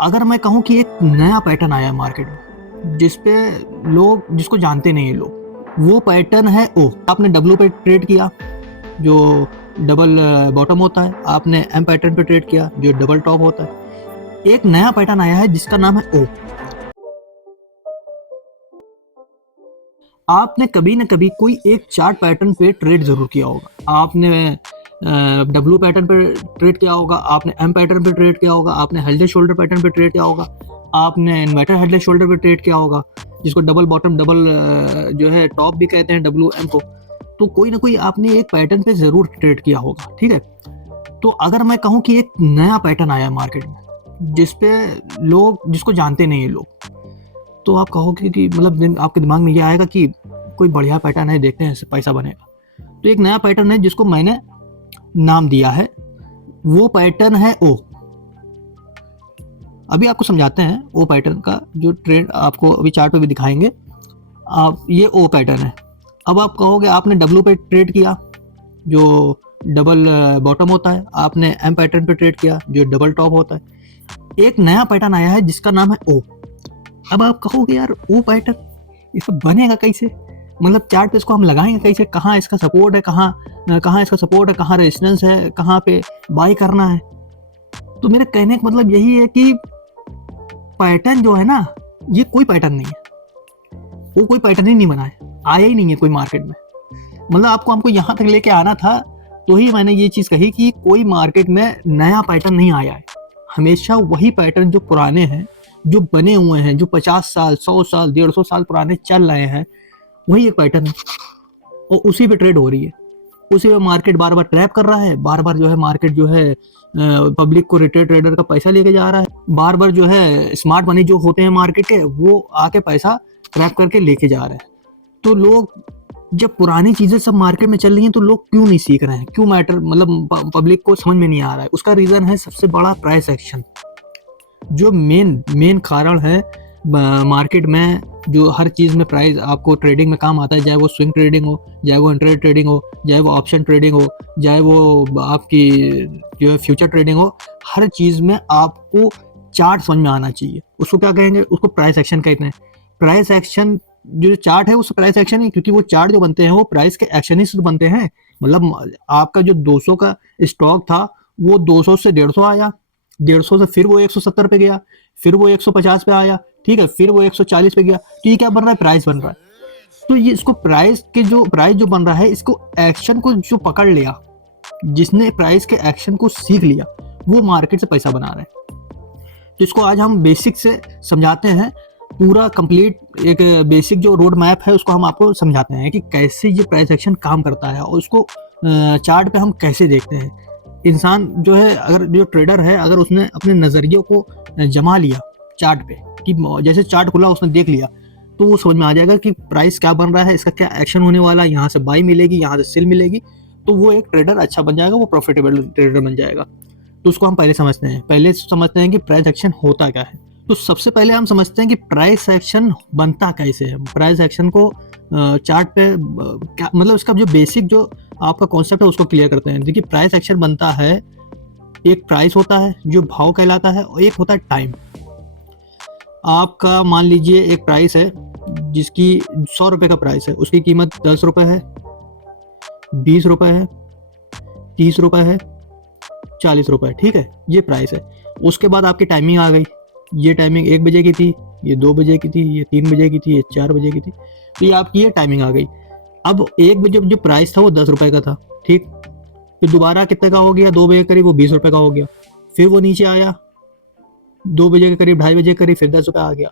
अगर मैं कहूँ कि एक नया पैटर्न आया है मार्केट में जिसपे लोग जिसको जानते नहीं है लोग, वो पैटर्न है ओ। आपने डब्ल्यू पे ट्रेड किया जो डबल बॉटम होता है, आपने एम पैटर्न पे ट्रेड किया जो डबल टॉप होता है। एक नया पैटर्न आया है जिसका नाम है ओ। आपने कभी ना कभी कोई एक चार्ट पैटर्न पे ट्रेड जरूर किया होगा। आपने डब्ल्यू पैटर्न पे ट्रेड किया होगा, आपने एम पैटर्न पे ट्रेड किया होगा, आपने हेड शोल्डर पैटर्न पे ट्रेड किया होगा, आपने इन्वर्टर हेड शोल्डर पे ट्रेड किया होगा, जिसको डबल बॉटम डबल जो है टॉप भी कहते हैं डब्ल्यू एम को। तो कोई ना कोई आपने एक पैटर्न पे जरूर ट्रेड किया होगा, ठीक है। तो अगर मैं कहूँ कि एक नया पैटर्न आया मार्केट में जिसपे लोग जिसको जानते नहीं है लोग, तो आप कहोगे कि मतलब आपके दिमाग में ये आएगा कि कोई बढ़िया पैटर्न है, देखते हैं इससे पैसा बनेगा। तो एक नया पैटर्न है जिसको मैंने नाम दिया है, वो पैटर्न है ओ। अभी आपको समझाते हैं ओ पैटर्न का जो ट्रेंड आपको अभी चार्ट पे भी दिखाएंगे। आप ये ओ पैटर्न है। अब आप कहोगे आपने डब्ल्यू पे ट्रेड किया जो डबल बॉटम होता है, आपने एम पैटर्न पे ट्रेड किया जो डबल टॉप होता है। एक नया पैटर्न आया है जिसका नाम है ओ। अब आप कहोगे यार ओ पैटर्न इसका बनेगा कैसे, मतलब चार्ट पे इसको हम लगाएंगे कैसे, कहाँ इसका सपोर्ट है, कहाँ इसका सपोर्ट है, कहाँ रेजिस्टेंस है, कहाँ पे बाई करना है। तो मेरे कहने का मतलब यही है कि पैटर्न जो है ना, ये कोई पैटर्न नहीं है, वो कोई पैटर्न ही नहीं बना है, आया ही नहीं है कोई मार्केट में। मतलब आपको हमको यहाँ तक लेके आना था, तो ही मैंने ये चीज़ कही कि कोई मार्केट में नया पैटर्न नहीं आया है। हमेशा वही पैटर्न जो पुराने हैं, जो बने हुए हैं, जो 50 साल 100 साल 150 साल पुराने चल रहे हैं, वही एक पैटर्न है और उसी पे ट्रेड हो रही है। उसी पे मार्केट बार बार ट्रैप कर रहा है, बार बार जो है मार्केट जो है पब्लिक को रिटेल ट्रेडर का पैसा लेके जा रहा है, बार बार जो है स्मार्ट मनी जो होते हैं मार्केट के वो आके पैसा ट्रैप करके लेके जा रहे हैं। तो लोग जब पुरानी चीजें सब मार्केट में चल रही हैं तो लोग क्यों नहीं सीख रहे हैं, क्यों मैटर, मतलब पब्लिक को समझ में नहीं आ रहा है। उसका रीजन है सबसे बड़ा प्राइस एक्शन। जो मेन कारण है मार्केट में, जो हर चीज़ में प्राइस आपको ट्रेडिंग में काम आता है, चाहे वो स्विंग ट्रेडिंग हो, चाहे वो इंट्राडे ट्रेडिंग हो, चाहे वो ऑप्शन ट्रेडिंग हो, चाहे वो आपकी जो है फ्यूचर ट्रेडिंग हो, हर चीज़ में आपको चार्ट समझ में आना चाहिए। उसको क्या कहेंगे, उसको प्राइस एक्शन कहते हैं। प्राइस एक्शन जो चार्ट है उस प्राइस एक्शन ही, क्योंकि वो चार्ट जो बनते हैं वो प्राइस के एक्शन ही से बनते हैं। मतलब आपका जो 200 का स्टॉक था वो 200 से 150 आया, 150 से फिर वो 170 पे गया, फिर वो 150 पे आया, ठीक है, फिर वो 140 पे गया। तो ये क्या बन रहा है, प्राइस बन रहा है। तो ये इसको प्राइस जो बन रहा है, इसको एक्शन को जो पकड़ लिया, जिसने प्राइस के एक्शन को सीख लिया, वो मार्केट से पैसा बना रहा है। तो इसको आज हम बेसिक से समझाते हैं, पूरा कंप्लीट एक बेसिक जो रोड मैप है उसको हम आपको समझाते हैं कि कैसे ये प्राइस एक्शन काम करता है और उसको चार्ट पे हम कैसे देखते हैं। इंसान जो है, अगर जो ट्रेडर है, अगर उसने अपने नज़रिए को जमा लिया चार्ट पे, कि जैसे चार्ट खुला उसने देख लिया, तो वो समझ में आ जाएगा कि प्राइस क्या बन रहा है, इसका क्या एक्शन होने वाला है, यहाँ से बाई मिलेगी, यहाँ से सेल मिलेगी, तो वो एक ट्रेडर अच्छा बन जाएगा, वो प्रॉफिटेबल ट्रेडर बन जाएगा। तो उसको हम पहले समझते हैं कि प्राइस एक्शन होता क्या है। तो सबसे पहले हम समझते हैं कि प्राइस एक्शन बनता कैसे है। प्राइस एक्शन को चार्ट पे क्या मतलब, उसका जो बेसिक जो आपका कॉन्सेप्ट है उसको क्लियर करते हैं। देखिए, प्राइस एक्शन बनता है, एक प्राइस होता है जो भाव कहलाता है और एक होता है टाइम। आपका मान लीजिए एक प्राइस है जिसकी 100 रुपये का प्राइस है, उसकी कीमत 10 रुपये है, 20 रुपये है, 30 रुपये है, 40 रुपये, ठीक है, ये प्राइस है। उसके बाद आपकी टाइमिंग आ गई, ये टाइमिंग 1 बजे की थी, ये 2 बजे की थी, ये 3 बजे की थी, ये 4 बजे की थी, तो ये आपकी ये टाइमिंग आ गई। अब 1 बजे जो प्राइस था वो 10 रुपये का था, ठीक, फिर दोबारा कितने का हो गया, 2 बजे के करीब वो 20 रुपये का हो गया, फिर वो नीचे आया 2 बजे के करीब, 2:30 बजे के करीब, फिर 10 रुपये आ गया,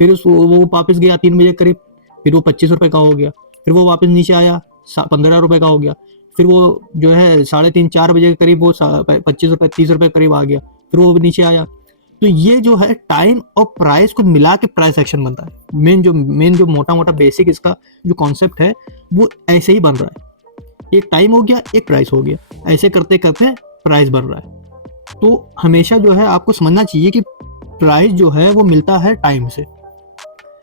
फिर वो वापस गया 3 बजे के करीब, फिर वो 25 रुपये का हो गया, फिर वो वापस नीचे आया 15 रुपये का हो गया, फिर वो जो है 3:30 4 बजे के करीब वो 25 रुपये 30 रुपये करीब आ गया, फिर वो नीचे आया। तो ये जो है टाइम और प्राइस को मिला के प्राइस एक्शन बनता है। मेन जो मोटा मोटा बेसिक इसका जो कॉन्सेप्ट है वो ऐसे ही बन रहा है। एक टाइम हो गया, एक प्राइस हो गया, ऐसे करते करते प्राइस बन रहा है। तो हमेशा जो है आपको समझना चाहिए कि प्राइस जो है वो मिलता है टाइम से,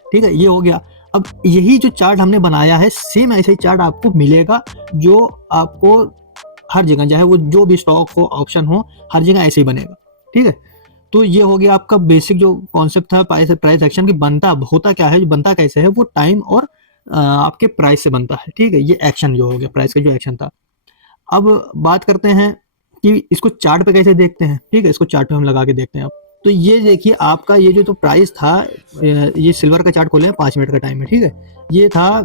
ठीक है, ये हो गया। अब यही जो चार्ट हमने बनाया है, सेम ऐसे ही चार्ट आपको मिलेगा, जो आपको हर जगह, चाहे वो जो भी स्टॉक हो, ऑप्शन हो, हर जगह ऐसे ही बनेगा, ठीक है। तो ये हो गया आपका बेसिक जो कॉन्सेप्ट था प्राइस एक्शन की। बनता होता क्या है, बनता कैसे है, वो टाइम और आपके प्राइस से बनता है, ठीक है। ये एक्शन जो हो गया, प्राइस का जो एक्शन था। अब बात करते हैं कि इसको चार्ट पे कैसे देखते हैं, ठीक है। इसको चार्ट पे हम लगा के देखते हैं अब। तो ये देखिए आपका ये जो तो प्राइस था, ये सिल्वर का चार्ट खोले हैं, 5 मिनट का टाइम है, ठीक है। ये था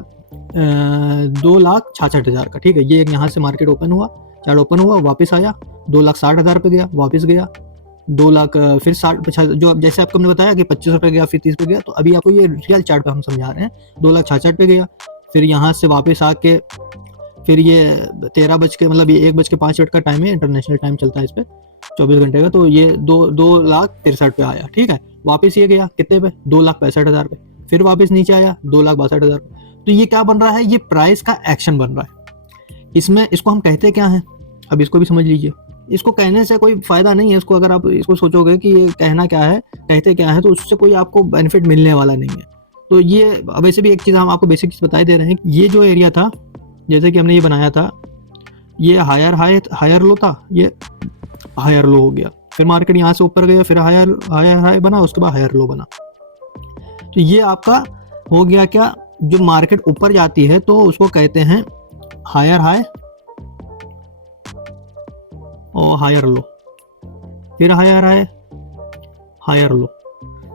2,66,000 का, ठीक है। ये यहाँ से मार्केट ओपन हुआ, चार्ट ओपन हुआ, वापस आया, 2,60,000 पे गया, वापस गया 2 लाख, फिर 60 जो जैसे आपको हमने बताया कि 25 रुपये गया, फिर 30 पे गया। तो अभी आपको ये रियल चार्ट पे हम समझा रहे हैं। 2,66,000 पे गया, फिर यहाँ से वापस आके फिर ये 13 बज के मतलब ये 1:05 का टाइम है, इंटरनेशनल टाइम चलता है इस पे 24 घंटे का। तो ये 2,63,000 पे आया, ठीक है। वापस ये गया कितने पे, 2,65,000 पे, फिर वापस नीचे आया 2,62,000 पे। तो ये क्या बन रहा है, ये प्राइस का एक्शन बन रहा है। इसमें इसको हम कहते क्या है, अब इसको भी समझ लीजिए। इसको कहने से कोई फायदा नहीं है, इसको अगर आप इसको सोचोगे कि ये कहना क्या है, कहते क्या है, तो उससे कोई आपको बेनिफिट मिलने वाला नहीं है। तो ये वैसे भी एक चीज़ हम आपको बेसिक चीज़ बता दे रहे हैं, ये जो एरिया था जैसे कि हमने ये बनाया था, ये हायर लो था, ये हायर लो हो गया, फिर मार्केट यहाँ से ऊपर गया, फिर हायर हाई बना, उसके बाद हायर लो बना। तो ये आपका हो गया क्या, जो मार्केट ऊपर जाती है तो उसको कहते हैं हायर हाई और हायर लो, फिर higher high, higher low.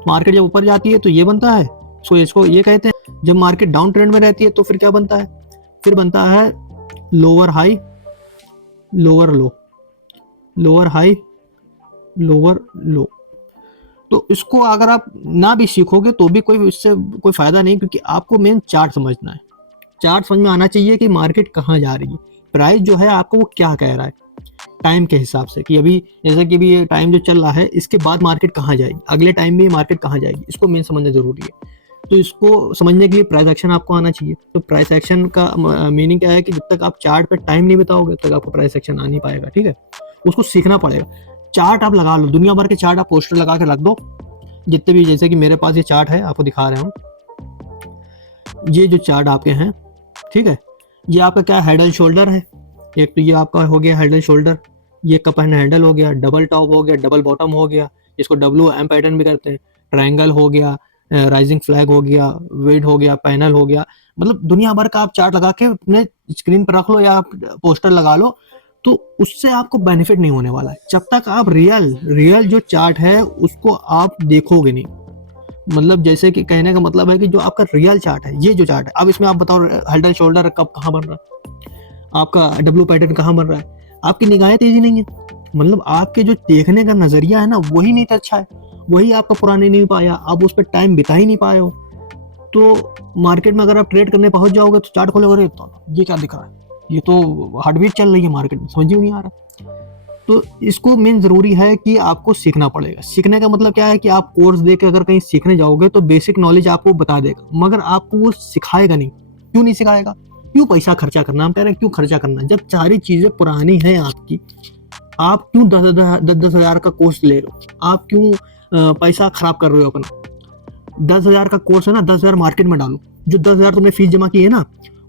Market जब ऊपर जाती है तो ये बनता है, सो इसको ये कहते हैं। जब मार्केट डाउन ट्रेंड में रहती है तो फिर क्या बनता है, फिर बनता है लोअर हाई, लोअर लो, लोअर हाई, लोअर लो। तो इसको अगर आप ना भी सीखोगे तो भी कोई इससे कोई फायदा नहीं, क्योंकि आपको मेन चार्ट समझना है। चार्ट समझ में आना चाहिए कि मार्केट कहाँ जा रही है, प्राइस जो है आपको वो क्या कह रहा है टाइम के हिसाब से, कि अभी जैसे कि भी ये टाइम जो चल रहा है इसके बाद मार्केट कहाँ जाएगी, अगले टाइम में मार्केट कहाँ जाएगी, इसको मेन समझना जरूरी है। तो इसको समझने के लिए प्राइस एक्शन आपको आना चाहिए। तो प्राइस एक्शन का मीनिंग क्या है कि जब तक आप चार्ट पे टाइम नहीं बिताओगे तब तक आपको प्राइस एक्शन आ नहीं पाएगा, ठीक है। उसको सीखना पड़ेगा। चार्ट आप लगा लो, दुनिया भर के चार्ट आप पोस्टर लगा के रख दो, जितने भी, जैसे कि मेरे पास ये चार्ट है, आपको दिखा रहे हूँ, ये जो चार्ट आपके हैं, ठीक है। ये आपका क्या हेड एंड शोल्डर है, एक तो ये आपका हो गया हेड एंड शोल्डर, ये कप एंड हैंडल हो गया, डबल टॉप हो गया, डबल बॉटम हो गया, जिसको WM पैटर्न भी करते हैं, ट्रायंगल हो गया, राइजिंग फ्लैग हो गया, वेड हो गया, पैनल हो गया। मतलब दुनिया भर का आप चार्ट लगा के अपने स्क्रीन पर रख लो या पोस्टर लगा लो, तो उससे आपको बेनिफिट नहीं होने वाला है जब तक आप रियल जो चार्ट है उसको आप देखोगे नहीं। मतलब जैसे कि कहने का मतलब है कि जो आपका रियल चार्ट है, ये जो चार्ट है, अब इसमें आप बताओ हेड एंड शोल्डर कब कहाँ बन रहा है, आपका W पैटर्न कहाँ बन रहा है, आपकी निगाहें तेजी नहीं है। मतलब आपके जो देखने का नजरिया है ना वही नहीं अच्छा है, वही आपका पुराने नहीं पाया, आप उस पर टाइम बिता ही नहीं पाए हो। तो मार्केट में अगर आप ट्रेड करने पहुंच जाओगे तो चार्ट खोलोगे तो ये क्या दिख रहा है, ये तो हार्डबीट चल रही है मार्केट में, समझ ही नहीं आ रहा। तो इसको मेन जरूरी है कि आपको सीखना पड़ेगा। सीखने का मतलब क्या है कि आप कोर्स देकर अगर कहीं सीखने जाओगे तो बेसिक नॉलेज आपको बता देगा, मगर आपको वो सिखाएगा नहीं। क्यों नहीं सिखाएगा, क्यों पैसा खर्चा करना, हम कह रहे हैं क्यों खर्चा करना, जब सारी चीजें पुरानी हैं आपकी, आप क्यों 10 हज़ार का कोर्स ले रहे हो, आप क्यों पैसा खराब कर रहे हो अपना। 10 हज़ार का कोर्स है ना, 10 हज़ार मार्केट में डालो, जो 10 हज़ार तुमने फीस जमा की है ना,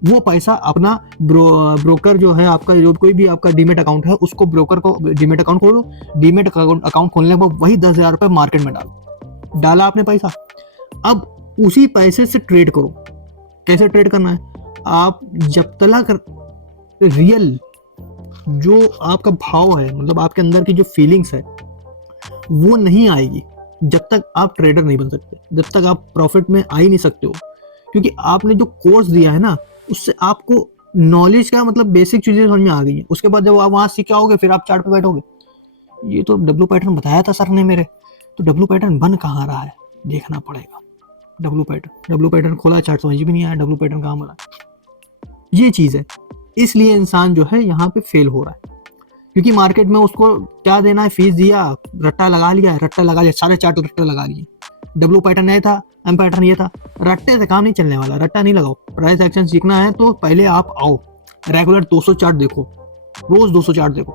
वो पैसा अपना ब्रोकर जो है आपका, जो कोई भी आपका डीमेट अकाउंट है, उसको ब्रोकर को डीमेट अकाउंट खोलो, डीमेट अकाउंट खोलने के बाद वही 10,000 रुपये मार्केट में डालो, डाला आपने पैसा, अब उसी पैसे से ट्रेड करो। कैसे ट्रेड करना है, आप जब तक रियल जो आपका भाव है, मतलब आपके अंदर की जो फीलिंग्स है वो नहीं आएगी, जब तक आप ट्रेडर नहीं बन सकते, जब तक आप प्रॉफिट में आ ही नहीं सकते हो। क्योंकि आपने जो कोर्स दिया है ना, उससे आपको नॉलेज का मतलब बेसिक चीजें समझ में आ गई है। उसके बाद जब आप वहां सीख आओगे फिर आप चार्ट पे बैठोगे, ये तो W पैटर्न बताया था सर ने मेरे, तो W पैटर्न बन कहाँ रहा है देखना पड़ेगा। W पैटर्न खोला, चार्ट समझ भी नहीं आया, W पैटर्न कहाँ बना, ये चीज है। इसलिए इंसान जो है यहाँ पे फेल हो रहा है, क्योंकि मार्केट में उसको क्या देना है, फीस दिया, रट्टा लगा लिया, सारे चार्ट रट्टा लगा लिए। W पैटर्न ये था, M पैटर्न ये था, रट्टे से काम नहीं चलने वाला, रट्टा नहीं लगाओ। प्राइस एक्शन सीखना है तो पहले आप आओ, रेगुलर 200 चार्ट देखो, रोज 200 चार्ट देखो,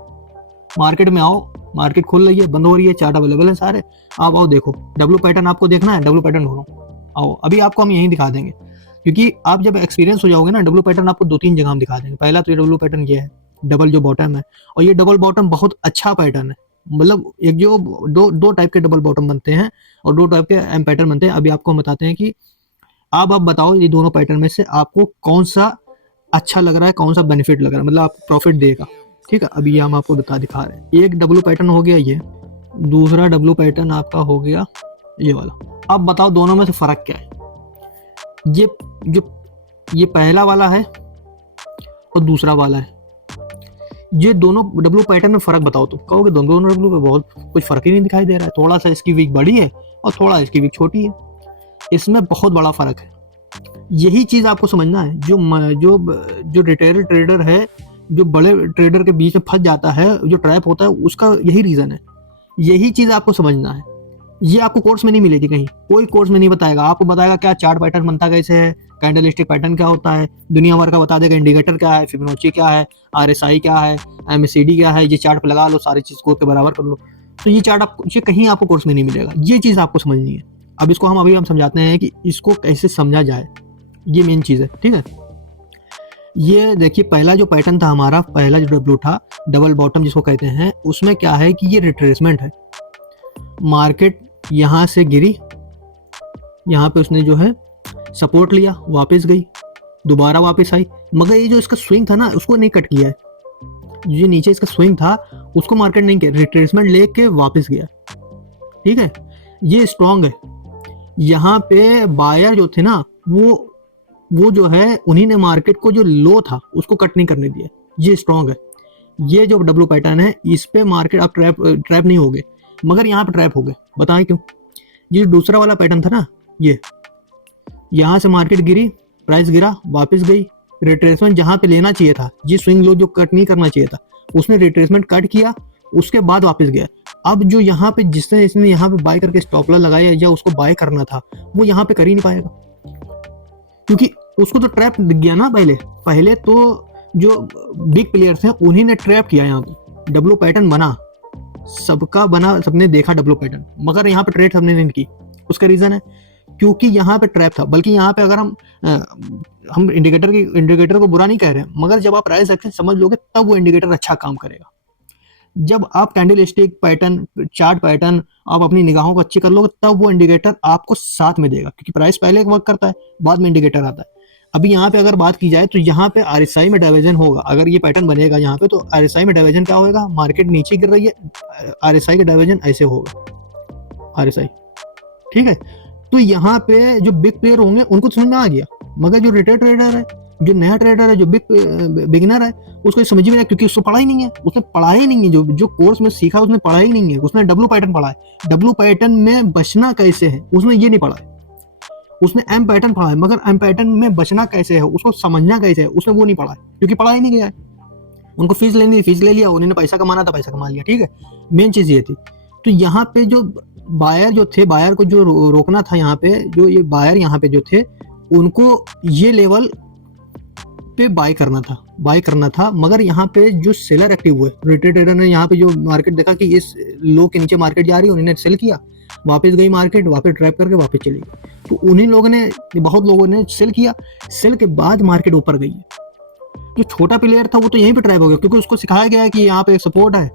मार्केट में आओ, मार्केट खोल रही है, बंद हो रही है, चार्ट अवेलेबल है सारे, आप आओ देखो। W पैटर्न आपको देखना है, W पैटर्न ढूंढो, आओ, अभी आपको हम यहीं दिखा देंगे। क्योंकि आप जब एक्सपीरियंस हो जाओगे ना, W पैटर्न आपको 2-3 जगह हम दिखा देंगे। पहला तो ये W पैटर्न ये है, डबल जो बॉटम है, और ये डबल बॉटम बहुत अच्छा पैटर्न है, मतलब एक जो दो दो टाइप के डबल बॉटम बनते हैं और दो टाइप के एम पैटर्न बनते हैं। अभी आपको हम बताते हैं कि आप बताओ ये दोनों पैटर्न में से आपको कौन सा अच्छा लग रहा है, कौन सा बेनिफिट लग रहा है, मतलब आपको प्रॉफिट देगा। ठीक है, अभी ये हम आपको दिखा रहे हैं। एक डब्ल्यू पैटर्न हो गया ये, दूसरा डब्ल्यू पैटर्न आपका हो गया ये वाला। अब बताओ दोनों में से फर्क क्या है। ये जो ये पहला वाला है और दूसरा वाला है, ये दोनों डब्ल्यू पैटर्न में फर्क बताओ। तो कहोगे दोनों डब्ल्यू पे बहुत कुछ फर्क ही नहीं दिखाई दे रहा है, थोड़ा सा इसकी वीक बड़ी है और थोड़ा इसकी वीक छोटी है। इसमें बहुत बड़ा फर्क है। यही चीज आपको समझना है। जो जो रिटेल ट्रेडर है, जो बड़े ट्रेडर के बीच में फंस जाता है, जो ट्रैप होता है, उसका यही रीजन है। यही चीज आपको समझना है। ये आपको कोर्स में नहीं मिलेगी, कहीं कोई कोर्स में नहीं बताएगा। आपको बताएगा क्या चार्ट पैटर्न बनता कैसे है, कैंडलस्टिक पैटर्न क्या होता है, दुनिया भर का बता देगा, इंडिकेटर क्या है, फिबोनाची क्या है, आरएसआई क्या है, एमएससीडी क्या है, ये चार्ट पे लगा लो, सारी चीज को के बराबर कर लो। तो ये चार्ट आपको ये कहीं आपको कोर्स में नहीं मिलेगा। ये चीज आपको समझनी है। अब इसको हम समझाते हैं कि इसको कैसे समझा जाए। ये मेन चीज है, ठीक है। ये देखिए पहला जो पैटर्न था हमारा, पहला जो डब्ल्यू था, डबल बॉटम जिसको कहते हैं, उसमें क्या है कि ये रिट्रेसमेंट है। मार्केट यहाँ से गिरी, यहाँ पे उसने जो है सपोर्ट लिया, वापस गई, दोबारा वापस आई, मगर ये जो इसका स्विंग था ना, उसको नहीं कट किया है। जो नीचे इसका स्विंग था उसको मार्केट नहीं किया, रिट्रेसमेंट लेके वापस गया। ठीक है, ये स्ट्रांग है। यहाँ पे बायर जो थे ना, वो जो है उन्हीं ने मार्केट को जो लो था उसको कट नहीं करने दिया। ये स्ट्रांग है। ये जो डब्ल्यू पैटर्न है, इस पे मार्केट आप ट्रैप नहीं होगे, मगर यहाँ पे ट्रैप हो गए। बताएं क्यों। ये दूसरा वाला पैटर्न था ना, ये यहाँ से मार्केट गिरी, प्राइस गिरा, वापस गई, रिट्रेसमेंट जहाँ पे लेना चाहिए था, ये स्विंग लो जो कट नहीं करना चाहिए था, उसने रिट्रेसमेंट कट किया, उसके बाद वापस गया। अब जो यहाँ पे इसने यहाँ पे बाय करके स्टॉप लॉस लगाया या उसको बाय करना था, वो यहाँ पे कर ही नहीं पाएगा, क्योंकि उसको तो ट्रैप दिख गया ना। पहले तो जो बिग प्लेयर्स हैं उन्हीं ने ट्रैप किया। यहाँ पे डब्ल्यू पैटर्न बना, सबका बना, सबने देखा डब्ल्यू पैटर्न, मगर यहाँ पे ट्रेड सबने नहीं की। उसका रीजन है क्योंकि यहाँ पे ट्रैप था। बल्कि यहाँ पे अगर हम इंडिकेटर को बुरा नहीं कह रहे हैं, मगर जब आप प्राइस एक्शन समझ लोगे तब वो इंडिकेटर अच्छा काम करेगा। जब आप कैंडलस्टिक पैटर्न, चार्ट पैटर्न आप अपनी निगाहों को अच्छी कर लोगे, तब वो इंडिकेटर आपको साथ में देगा, क्योंकि प्राइस पहले वर्क करता है, बाद में इंडिकेटर आता है। अभी यहाँ पे अगर बात की जाए तो यहाँ पे आरएसआई में डाइवर्जन होगा। अगर ये पैटर्न बनेगा यहाँ पे, तो आरएसआई में डाइवर्जन क्या होगा, मार्केट नीचे गिर रही है, आरएसआई का डाइवर्जन ऐसे होगा, आरएसआई। ठीक है, तो यहाँ पे जो बिग प्लेयर होंगे उनको समझ में आ गया, मगर जो रिटेल ट्रेडर है, जो नया ट्रेडर है, जो बिगिनर है, उसको समझ में नहीं, क्योंकि उसको पढ़ा ही नहीं है, उसने पढ़ा ही नहीं है। जो कोर्स में सीखा उसने पढ़ा ही नहीं है। उसने डब्ल्यू पैटर्न पढ़ा है, डब्ल्यू पैटर्न में बचना कैसे है उसने ये नहीं पढ़ा है। उसने एम पैटर्न पढ़ा है, मगर एम पैटर्न में बचना कैसे है, उसको समझना कैसे है, उसने वो नहीं पढ़ा है, क्योंकि पढ़ा ही नहीं गया है। उनको फीस लेनी थी, फीस ले लिया, उन्होंने पैसा कमाना था, पैसा कमा लिया। ठीक है, मेन चीज ये थी। तो यहाँ पे जो बायर जो थे, बायर को जो रोकना था, यहाँ पे जो ये बायर यहाँ पे जो थे, उनको ये लेवल पे बाय करना था। मगर यहाँ पे जो सेलर एक्टिव हुए, रिटेल ट्रेडर ने यहाँ पे जो मार्केट देखा कि इस लो के नीचे मार्केट जा रही है, उन्होंने सेल किया, वापस गई मार्केट, वापस ट्रैप करके वापस चली गई। तो उन्हीं लोगों ने, बहुत लोगों ने सेल किया, सेल के बाद मार्केट ऊपर गई है। जो छोटा प्लेयर था वो तो यहीं पे ट्रैप हो गया, क्योंकि उसको सिखाया गया है कि यहाँ पे एक सपोर्ट है,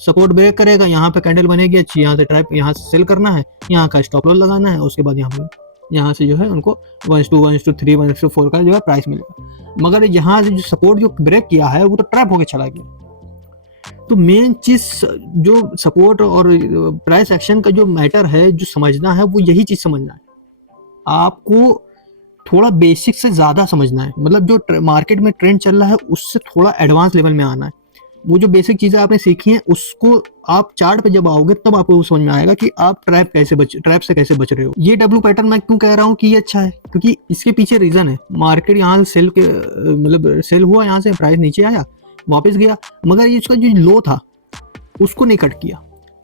सपोर्ट ब्रेक करेगा, यहाँ पे कैंडल बनेगी अच्छी, यहाँ से ट्रैप, यहाँ से सेल करना है, यहाँ का स्टॉप लॉस लगाना है, उसके बाद यहाँ से जो है उनको 1:2, 1:3, 1:4 का जो है प्राइस मिलेगा। मगर यहाँ से जो सपोर्ट जो ब्रेक किया है वो तो ट्रैप होके चला गया। तो मेन चीज जो सपोर्ट और प्राइस एक्शन का जो मैटर है, जो समझना है, वो यही चीज समझना है। आपको थोड़ा बेसिक से ज्यादा समझना है, मतलब जो मार्केट में ट्रेंड चल रहा है उससे थोड़ा एडवांस लेवल में आना है। वो जो बेसिक चीजें आपने सीखी हैं, उसको आप चार्ट पे जब आओगे तब आपको समझ में आएगा कि आप ट्रैप से कैसे बच रहे हो। ये डब्ल्यू पैटर्न मैं क्यों कह रहा हूँ कि ये अच्छा है, क्योंकि इसके पीछे रीजन है। मार्केट यहाँ से मतलब सेल हुआ, यहाँ से प्राइस नीचे आया, वापस गया, मगर इसका जो लो था उसको नहीं कट किया।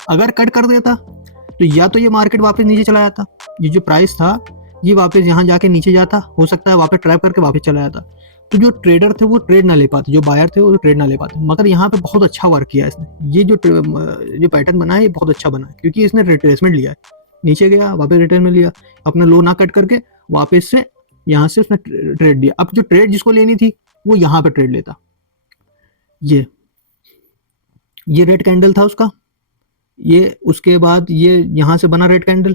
अगर कट कर देता तो या तो ये मार्केट वापस नीचे चला जाता, ये जो प्राइस था ये वापस यहाँ जाके नीचे जाता, हो सकता है वापस ट्रैप करके वापस चला जाता। तो जो ट्रेडर थे वो ट्रेड ना ले पाते, जो बायर थे वो ट्रेड ना ले पाते। मगर यहाँ पे बहुत अच्छा वर्क किया इसने। ये जो पैटर्न बना है ये बहुत अच्छा बना है, क्योंकि इसने रिट्रेसमेंट लिया है, नीचे गया, वापस रिटर्न लिया, अपना लो ना कट करके वापस से यहाँ से उसने ट्रेड दिया। अब जो ट्रेड जिसको लेनी थी वो यहाँ पे ट्रेड लेता। ये रेड कैंडल था उसका, ये उसके बाद ये यहाँ से बना रेड कैंडल,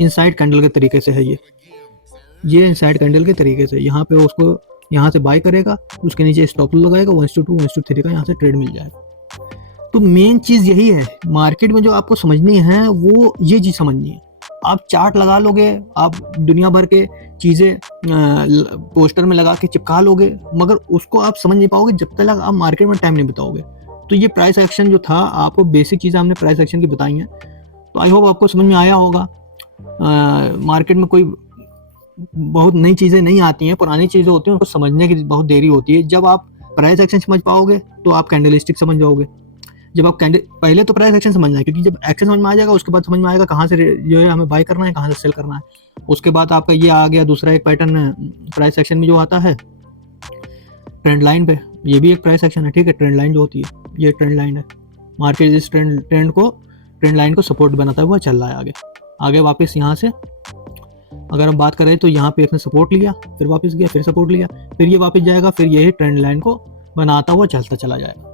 इनसाइड कैंडल के तरीके से है ये इनसाइड कैंडल के तरीके से यहाँ पे उसको यहाँ से बाय करेगा, उसके नीचे स्टॉप लगाएगा, 1/2 1/3 का यहाँ से ट्रेड मिल जाएगा। तो मेन चीज़ यही है मार्केट में जो आपको समझनी है, वो ये चीज़ समझनी है। आप चार्ट लगा लोगे, आप दुनिया भर के चीज़ें पोस्टर में लगा के चिपका लोगे, मगर उसको आप समझ नहीं पाओगे जब तक आप मार्केट में टाइम नहीं बिताओगे। तो ये प्राइस एक्शन जो था, आपको बेसिक चीज़ें हमने प्राइस एक्शन की बताई हैं, तो आई होप आपको समझ में आया होगा। मार्केट में कोई बहुत नई चीज़ें नहीं आती हैं, पुरानी चीज़ें होती हैं, उनको समझने की बहुत देरी होती है। जब आप प्राइस एक्शन समझ पाओगे तो आप कैंडलस्टिक समझ जाओगे। जब आप पहले तो प्राइस एक्शन समझना है, क्योंकि जब एक्शन समझ में आ जाएगा उसके बाद समझ में आएगा कहाँ से जो है हमें बाय करना है, कहाँ से सेल करना है। उसके बाद आपका ये आ गया दूसरा एक पैटर्न प्राइस एक्शन में जो आता है ट्रेंड लाइन पे, ये भी एक प्राइस एक्शन है, ठीक है। ट्रेंड लाइन जो होती है, ये ट्रेंड लाइन है, मार्केट इस ट्रेंड लाइन को सपोर्ट बनाता है, वो चल रहा है आगे वापस। यहाँ से अगर हम बात करें तो यहाँ पे इसने सपोर्ट लिया, फिर वापस गया, फिर सपोर्ट लिया, फिर ये वापस जाएगा, फिर यही ट्रेंड लाइन को बनाता हुआ चलता चला जाएगा।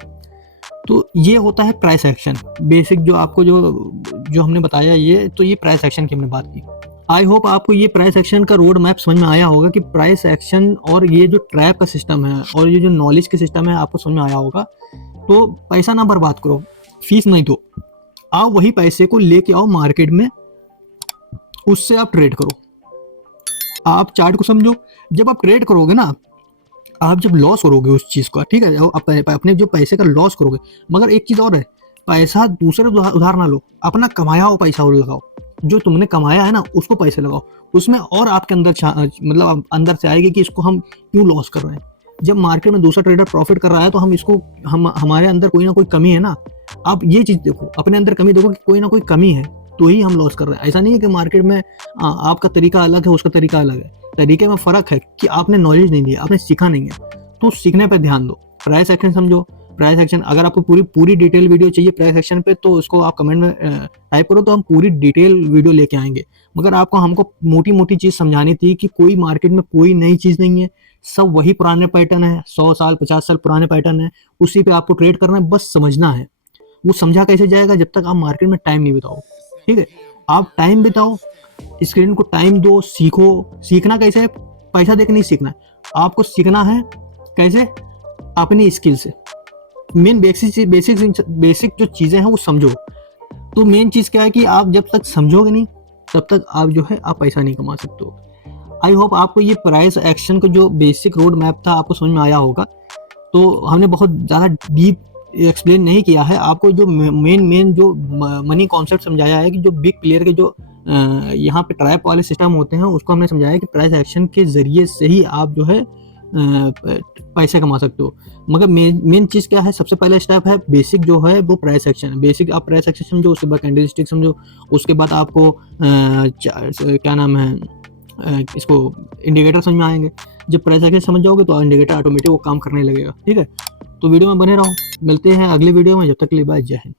तो ये होता है प्राइस एक्शन बेसिक, जो आपको जो हमने बताया ये, तो ये प्राइस एक्शन की हमने बात की। आई होप आपको ये प्राइस एक्शन का रोड मैप समझ में आया होगा कि प्राइस एक्शन और ये जो ट्रैप का सिस्टम है और ये जो नॉलेज का सिस्टम है आपको समझ में आया होगा। तो पैसा ना बर्बाद करो, फीस नहीं दो, आओ वही पैसे को लेके आओ मार्केट में, उससे आप ट्रेड करो। आप चार्ट को समझो, जब आप ट्रेड करोगे ना, आप जब लॉस करोगे उस चीज़ का, ठीक है, आप अपने जो पैसे का लॉस करोगे, मगर एक चीज़ और है, पैसा दूसरे उधार ना लो, अपना कमाया हो पैसा और लगाओ। जो तुमने कमाया है ना उसको पैसे लगाओ, उसमें और आपके अंदर मतलब अंदर से आएगी कि इसको हम क्यों लॉस कर रहे हैं। जब मार्केट में दूसरा ट्रेडर प्रॉफिट कर रहा है तो हमारे अंदर कोई ना कोई कमी है ना। आप ये चीज़ देखो, अपने अंदर कमी देखो कि कोई ना कोई कमी है, तो ही हम लॉस कर रहे हैं। ऐसा नहीं है कि मार्केट में आपका तरीका अलग है, उसका तरीका अलग है, तरीके में फ़र्क है कि आपने नॉलेज नहीं दी, आपने सीखा नहीं है, तो सीखने पर ध्यान दो। प्राइस एक्शन समझो, प्राइस एक्शन अगर आपको पूरी डिटेल वीडियो चाहिए प्राइस एक्शन पे, तो उसको आप कमेंट में टाइप करो, तो हम पूरी डिटेल वीडियो लेके आएंगे। मगर हमको मोटी मोटी चीज़ समझानी थी कि कोई मार्केट में कोई नई चीज़ नहीं है, सब वही पुराने पैटर्न है, 100 साल 50 साल पुराने पैटर्न है, उसी पे आपको ट्रेड करना है, बस समझना है। वो समझा कैसे जाएगा, जब तक आप मार्केट में टाइम नहीं बिताओ, ठीक है। आप टाइम बिताओ, स्क्रीन को टाइम दो, सीखो। सीखना कैसे है, पैसा देकर नहीं सीखना है, आपको सीखना है कैसे, अपनी स्किल से। मेन बेसिक जो चीज़ें हैं वो समझो। तो मेन चीज़ क्या है कि आप जब तक समझोगे नहीं तब तक आप जो है आप पैसा नहीं कमा सकते हो। आई होप आपको ये प्राइस एक्शन का जो बेसिक रोड मैप था आपको समझ में आया होगा। तो हमने बहुत ज़्यादा डीप एक्सप्लेन नहीं किया है, आपको जो मेन जो मनी कॉन्सेप्ट समझाया है कि जो बिग प्लेयर के जो यहाँ पे ट्रैप वाले सिस्टम होते हैं उसको हमने समझाया कि प्राइस एक्शन के ज़रिए से ही आप जो है पैसे कमा सकते हो। मगर मेन चीज़ क्या है, सबसे पहला स्टेप है बेसिक जो है वो प्राइस एक्शन। बेसिक आप प्राइस एक्शन समझो, उसके बाद कैंडलस्टिक समझो, उसके बाद आपको क्या नाम है इसको इंडिकेटर समझ में आएंगे। जब प्राइस एक्शन समझ जाओगे तो इंडिकेटर ऑटोमेटिक वो काम करने लगेगा, ठीक है। तो वीडियो में बने रहो, मिलते हैं अगली वीडियो में, जब तक के लिए बाय, जय हिंद।